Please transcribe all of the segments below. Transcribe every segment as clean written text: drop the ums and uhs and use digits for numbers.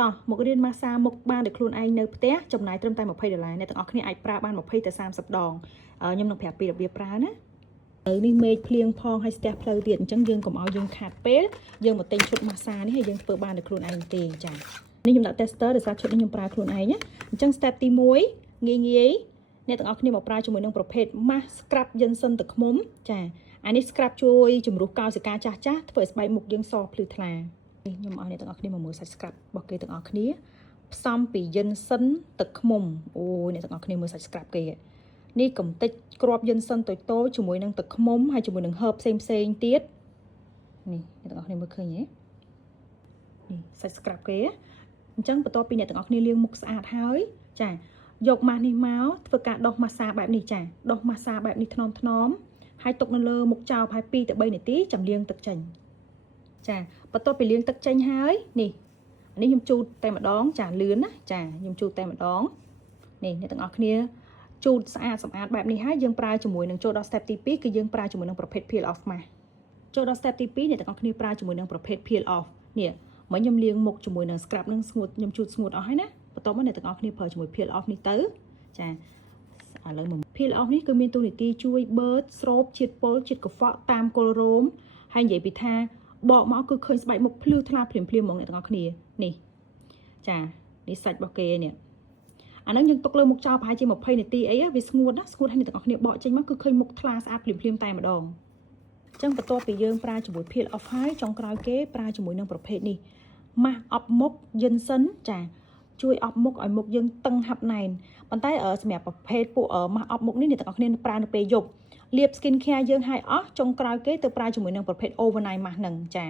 តោះមករៀនម៉ាសាមុខបានតែខ្លួនឯងនៅផ្ទះចំណាយត្រឹមតែ$20អ្នកទាំងអស់គ្នាអាចប្រើបាន20ទៅ30ដងខ្ញុំនឹងប្រាប់ពីរបៀបប្រើណានេះមេឃភ្លៀងផងហើយស្ទះផ្លូវទៀតអញ្ចឹងយើងកុំឲ្យយើងខាតពេលយើងមកទិញឈុតម៉ាសានេះហើយយើងធ្វើបានតែខ្លួនឯងទេចានេះខ្ញុំដាក់ tester ដោយសារឈុតនេះខ្ញុំប្រើខ្លួនឯងណាអញ្ចឹង step ទី1ងាយអ្នកទាំងអស់គ្នាមកប្រើជាមួយនឹងប្រភេទ mask scrub Johnson ទឹកឃ្មុំចាអានេះ scrub ជួយជំរុះកោសិកាចាស់ធ្វើឲ្យស្បែកមុខយើងសភ្លឺថ្លាខ្ញុំឲ្យអ្នកទាំងអស់គ្នាមកមើលសាច់ scrub របស់គេទាំងអស់គ្នាផ្សំពី Johnson ទឹកឃ្មុំអូយអ្នកទាំងអស់គ្នាមើលសាច់ scrub គេនេះកំតិចគ្រាប់ Johnson តូចៗជាមួយនឹងទឹកឃ្មុំហើយជាមួយនឹង herb ផ្សេងទៀតនេះអ្នកទាំងអស់គ្នាមើលឃើញទេនេះសាច់ scrub គេអញ្ចឹងបន្ទាប់ពីអ្នកទាំងអស់គ្នាលាងមុខស្អាតហើយចាយកម៉ាស់នេះមកធ្វើការដុសម៉ាសាបែបនេះចាដុសម៉ាសាបែបនេះថ្នមហើយទុកនៅលើមុខចោលប្រហែល2ទៅ3នាទីចាំលាងទឹកចេញចាបន្ទាប់ពីលាងទឹកចេញហើយនេះខ្ញុំជូតតែម្ដងចាលឿនណាចាខ្ញុំជូតតែម្ដងនេះអ្នកទាំងអស់គ្នាជូតស្អាតសម្អាតបែបនេះហើយយើងប្រើជាមួយនឹងចូលដល់ step ទី2គឺយើងប្រើជាមួយនឹងប្រភេទ peel off មកចូលដល់ step ទី2អ្នកទាំងអស់គ្នាប្រើជាមួយនឹងប្រភេទ peel off នេះមកខ្ញុំលាងមុខជាមួយនឹង scrub នឹងស្ងួតខ្ញុំជូតស្ងួតអស់ហើយណាបន្ទាប់មកអ្នកទាំងអស់គ្នាប្រើជាមួយ peel off នេះទៅចាឥឡូវមក peel off នេះគឺមានតួនាទីជួយបឺតស្រូបជាតិពុលជាតិកខ្វក់តាមគល់រោមហើយនិយាយពីថាបកមកគឺឃើញស្បែកមុខភ្លឺថ្លាភ្លាមហ្មងអ្នកទាំងអស់គ្នានេះចានេះសាច់របស់គេនេះអាហ្នឹងយើងទុកលើមុខចោលប្រហែលជា20នាទីអីវាស្ងួតណាស្ងួតហើយអ្នកទាំងអស់គ្នាបកចេញមកគឺឃើញមុខថ្លាស្អាតភ្លាមតែម្ដងអញ្ចឹងបន្ទាប់ពីយើងប្រើជាមួយ peel off ហើយចុងក្រោយគេប្រើជាមួយនឹងប្រភេទនេះម៉ាស់អប់មុខ Johnson ចាជួយអប់មុខឲ្យមុខយើងតឹងហាប់ណែនប៉ុន្តែសម្រាប់ប្រភេទពួកម៉ាស់អប់មុខនេះអ្នកទាំងអស់គ្នាប្រើនៅពេលយប់លាប skin care យើងឲ្យអស់ចុងក្រោយគេទៅប្រើជាមួយនឹងប្រភេទ overnight mask ហ្នឹងចា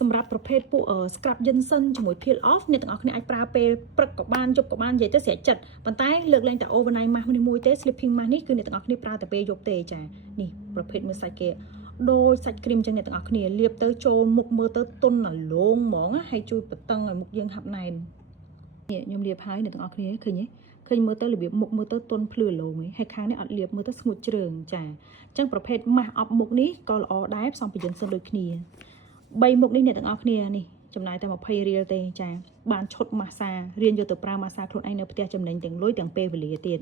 សម្រាប់ប្រភេទពួក scrub Johnson ជាមួយ peel off អ្នកទាំងអស់គ្នាអាចប្រើពេលព្រឹកក៏បានយប់ក៏បាននិយាយទៅស្រេចចិត្តប៉ុន្តែលើកលែងតែ overnight mask នេះមួយទេ sleeping mask នេះគឺអ្នកទាំងអស់គ្នាប្រើតែពេលយប់ទេចានេះប្រភេទមើលសាច់គេដូចសាច់គ្រីមចឹងអ្នកទាំងអស់គ្នាលាបទៅចូលមុខមើលទៅទន់អាឡូងហ្មងហើយជួយបន្តឹងឲ្យមុខយើងហាប់ណែននេះខ្ញុំលាបហើយអ្នកទាំងអស់គ្នាឃើញទេឃើញមើលទៅរបៀបមុខមើលទៅទន់ភ្លឺឡូងហើយខាងនេះអត់លាបមើលទៅស្ងួតជ្រើងចាអញ្ចឹងប្រភេទម៉ាស់អប់មុខនេះក៏ល្អដែរផ្សំពី Johnson ដូចគ្នា3មុខនេះអ្នកទាំងអស់គ្នានេះចំណាយតែ20រៀលទេចាបានឈុតម៉ាសារៀនយកទៅប្រើម៉ាសាខ្លួនឯងនៅផ្ទះចំណេញទាំងលុយទាំងពេលវេលាទៀត